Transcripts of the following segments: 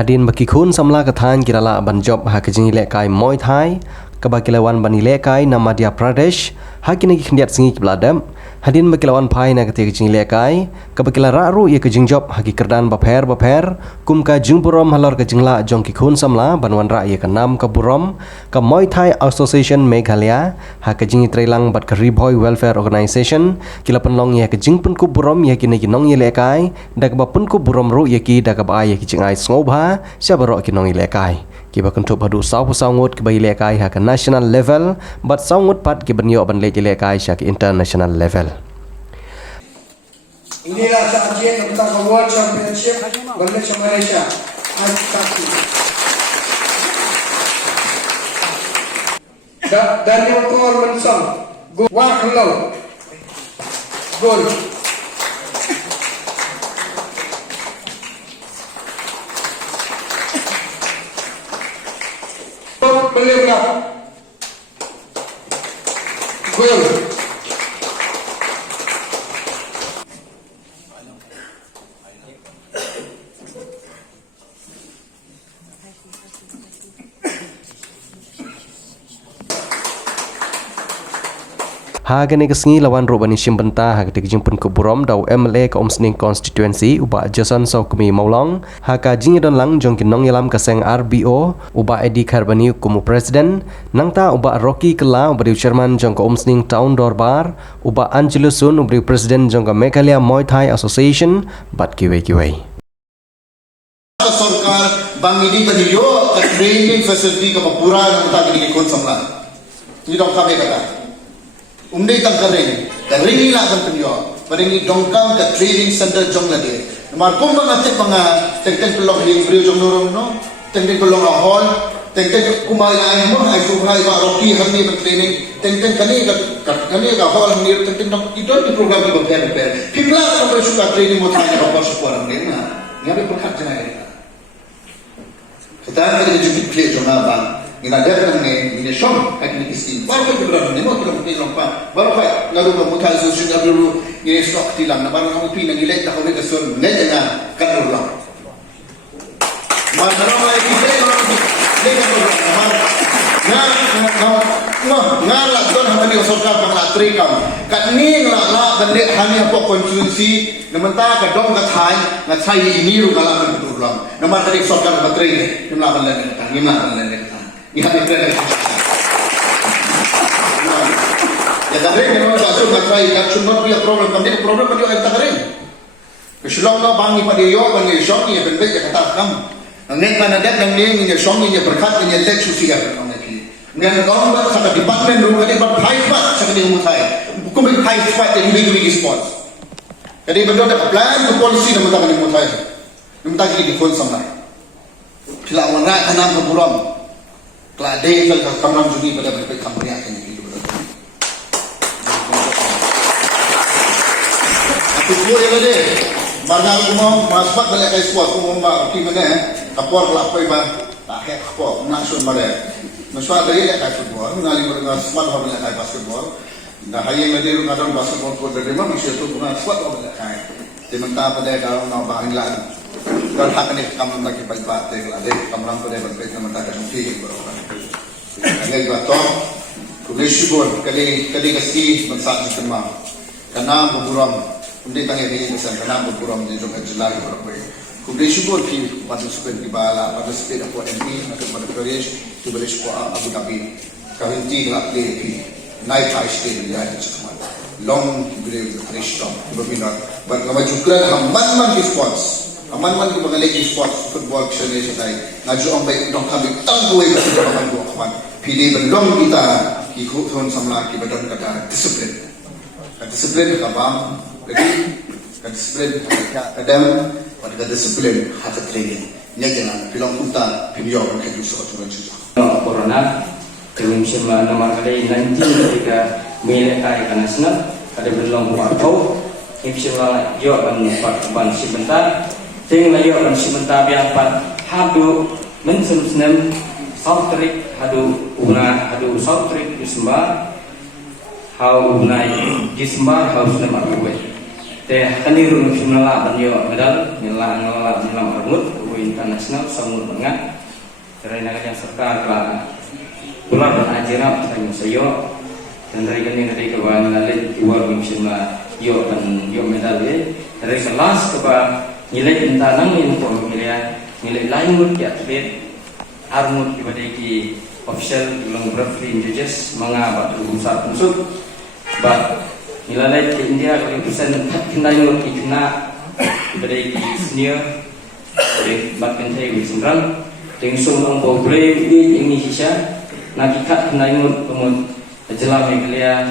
Hadin baki khun samla kathan kirala ban job ha kajing le kai moi thai kabakilawan banile kai na Madhya Pradesh hakine ki khniat singi bladam hadin bakilawan phai na kati kajing le kai kabakila ra ru ye kajing job haki kerdan bapher kum ka jungpurom halor kajingla jong ki khun samla banwan ra ye kanam ka burom ka moi thai association Meghalaya ha kajing trailang bat ka Riboy welfare organization kila penlong ye kajing pun ku burom ye kine ki nong ye le kai dak ba pun ku burom ru ye ki dak ba ye ki jingai sngoba syabaro ki nong ye le kai ki ba kentup hadu saw ngut ki ba le kai ha ka national level but saw ngut pat ki banyo ban le le kai sya ki international level. Inilah sajian tentang World Championship Malaysia Malaysia. Daniel Cole Mensong, Wak Low, Goal. Beliau Goal. Hagane kesengi lawan robani simbenta hagati jimpun ke burom dau MLA ke Omsning constituency uba Jason Saukmi Maulong haka jingi don lang jong kinong yalam kaseng RBO uba Edi Kharbani kumu presiden nangta uba Rocky Kela uba chairman jong ke Omsning town dorbar uba Angelo Sun uba presiden jong ke Meghalaya Muay Thai Association bat kiwe सरकार बांगीडी बनियो training facility का पूरा नमता के लिए कौन संभला ये डोंका में करा उम्मीद तक करें रिंगी लागन बनियो बरेंगी डोंका का ट्रेनिंग सेंटर जोंग लगे हमार कुंभ ngate panga teng pelong di brio jong norong no teng pelong hall teng kumai ai mo ai su hai ba roki hamni ban training teng kani ka hall ni teng dong itu di program di prepare pimla sampai suka training mo thai ka pas ko ram ne na ngabe perkat janai kita ada juga play zona bang. Ina ada ni ini shop, agni kisi. Baru kita berada ni, mau kita pergi lompat. Baru kita lalu memutar sosial dulu. Ini stok tilang. Baru kami pergi nang ilek tak kami kesun. Nejana kan ulang. Mana ramai kita orang ni kan ulang. Ngalak don hamani osokar bangla trikam. Kat ni ngalak balik hani apa konstitusi. Namanta ka dong ka thai na thai ini ru kala kan ulang. Namar tadi osokar bateri ni. Nimla balan ni kan. Nimla balan ni kan. Ni hati berada. Ya dah ni orang tak suka thai. Kat cuma dia problem. Problem dia ada tak kering. Kesulong na bangi pada yo bangi shop ni ben baik kata kam. Nang mana dak nang ni ni shop ni berkat ni lek susia. Ngan kau ber kata department rumah dia berhaibat seperti rumah saya. Bukan berhaibat yang big sports. Jadi benda ada plan tu polisi nama tak rumah saya. Nama tak di kon sama. Kalau orang nak kenal berburam, kalau ada kalau kamera judi pada berbagai company akan itu berada. Aku boleh ada. Barang aku mau masuk balik ke sport, aku mau pergi mana? Kapor kelapa iba, tak hek kapor, nasun mana? Masuk ada yang kayak football, mengalir dengan smart hal yang kayak basketball. Dah hayang ada yang kadang basketball pun dari mana mesti tu bukan smart hal yang kayak. Sementara pada kalau nak bahan lain, kalau hak ni kamu lagi berbat, ada kamu orang pada berbat sementara kamu fikir berapa. Lagi batok, kuliah kali kasih mensak semua. Karena berburam, kemudian tanya dia pesan karena berburam di dalam jelai berapa. Kemudian syukur ki pada sukan di bala pada sepeda kuat MP atau pada Pradesh tu boleh syukur Abu Dhabi kahunti kelak play ki naik high state dia itu cuma long boleh Pradesh top berbina bagaimana juga aman di sports aman di bagian lagi sports football kesana saya ngaju orang baik dong kami tangguh itu sudah aman dua kawan pilih belum kita ikut tahun samla ki badan kata disiplin kabam jadi disiplin kadang pada disiplin hati training ni jangan bilang kita video orang kayu suatu macam corona kelum semua nama kali nanti ketika melekai karena senang ada belum waktu insyaAllah jawab ban sebentar tinggal jawab sebentar yang pat hadu mensenam South Trick hadu una hadu South Trick disembar hau unai disembar hau senam aku teh kaniru nala banyo medal nala armut internasional samul banget karena yang serta pulang dan ajarab tanya saya dan dari dari kawan lain iwal misalnya yo dan yo medal dari kelas kepada nilai intanang yang nilai lain mut ya atlet armut ibadah ki official bilang berfilm judges mengabat besar musuh bat nilai lain ke India kalau pesan kena yang kena ibadah ki senior dari bat kentai wisenrang dengan sumang boble ini sisa nakikat kena yang jelam yang kalian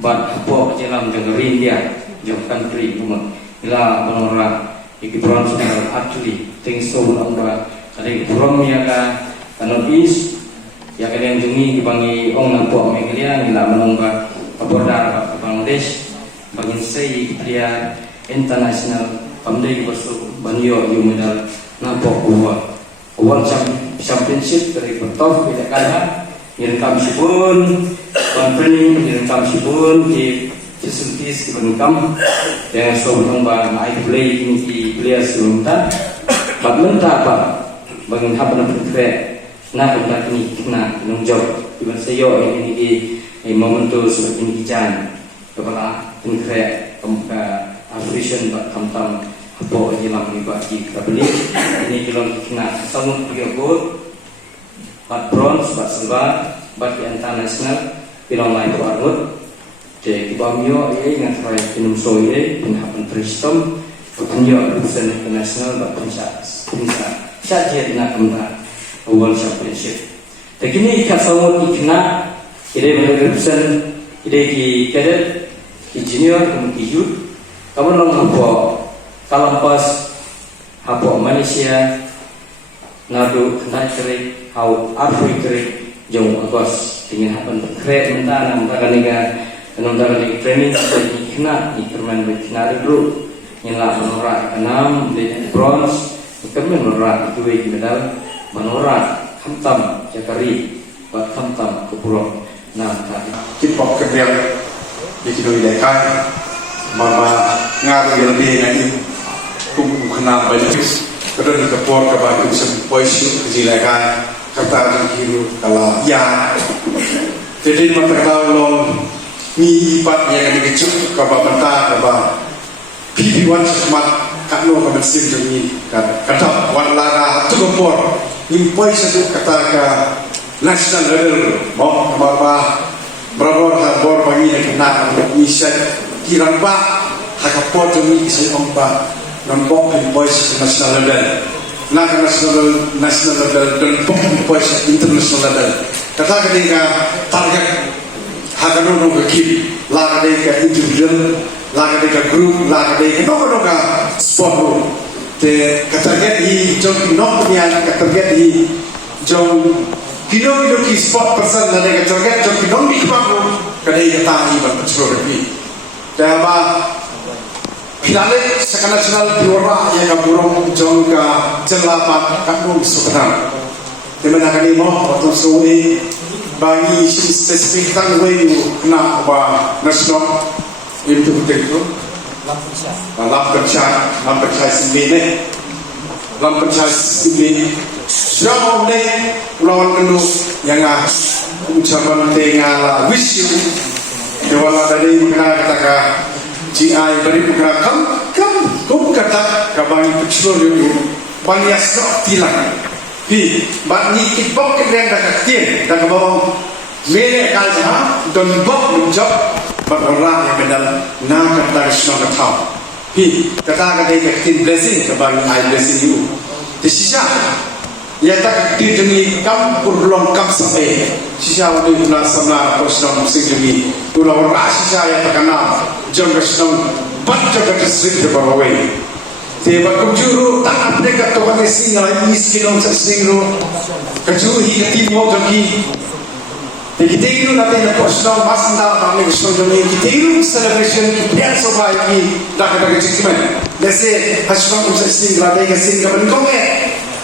bat apa jelam dengan India jauh country umum ila menora ikipuran sudah actually things so lamba ada ikipuran ya kan is ya kan yang jungi dibangi ong nampak mengelia ila menungga kabordar Bangladesh bangin sei dia international pamdai bersu banyo yu medal nampak World Championship dari Bertov tidak kalah direkam sipun training direkam sipun di facilities direkam dengan sobat bang I play ini di players sebentar bab mentah apa bangin hab na perfect na kena ini kena nongjor di sayo ini di momentum seperti ini kijan kepala perfect appreciation bab tam apa hilang ni bagi kabeli ini kilon kena samut pergi gold bat bronze bat silver bat international pilon lain tu armut de kibamio ingat saya minum soye penghapan tristom punya urusan international bat pensa saja nak kena World Championship begini ikat samut ikna ide berurusan ide ki cadet ki junior ki youth kamu long apa kalau pas hapok Malaysia nadu kena cerik hau arfui cerik jauh atas dengan hapan kret mentah nampak kan training seperti kena ni permain kena dulu nyala menora enam di bronze ikan menora itu medal menora hamtam jakari buat hamtam kepulauan nah tadi Kipok kerja di kidoi lekai mama ngar lebih nanti kum kena banyak kadang di kapor kabar bisa poisu kejilakan kata dan kiru kalau ya jadi mata kalau ni ipat yang ada kecil kabar mentah kabar pipi wan semat kakno kabar sim jumi kata wan lara tu kapor ni poisu kata ke national level mau kabar berapa habor bagi yang kena iset kirang ba hakapor jumi isai ompa nampok di voice national level, national level dan voice international level. Kata ketika target hakanon ke kiri, lah ketika individual, lah ketika group, lah ketika noka sport. Te target di jom nok punya target di jom kino ki sport person lah ketika target jom kino di kamu ketika tahi berpencuri lebih. Dah Pilale sekanasional diora yang kaburung jongka jelapat kampung sukenan. Dimana kali mau waktu suwi bagi spesifik tangway kena apa nasional itu betul. Lampencah sembilan. Siapa ni lawan kenu yang ucapan tengah wish you. Dewala dari kena katakan GI beri bukan kamu kata kabangi peculur itu banyas nak tilang. Pi, bak ni kitbok keren dah katin, dah kabau mere kalja don bok menjop bak orang yang bedal nak kata semua kata. Pi, kata katin blessing kabangi I blessing you. Desisa, ya tak didemi kam kurlong kam sampai. Sisa udah guna sama personal musik demi. Ulah orang sisa yang terkenal. Jom kesenang baca ke distrik terbarawai. Tiba kujuru tak ada kat tuan singa miskin orang sesinggu. Kujuru hingga timur jaki. Kita itu nanti nak personal masnah kami kesenang jami. Kita itu celebration kita sobai ki dah kita keciman. Lese hasilnya orang sesinggu ada yang sesinggu berikutnya.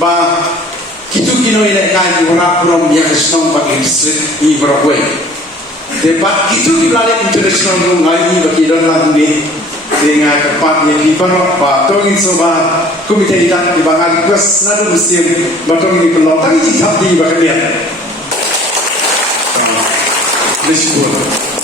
Bah kita kino ini kai orang orang yang kesenang bagi distrik ini berawai. Debat itu dilalui international ngai bagi dalam ni dengan kepat yang dipanok pak tongin soba komite hitam di bangal request nado musim batong ini pelong tapi cicap di bagian dia. Bersyukur.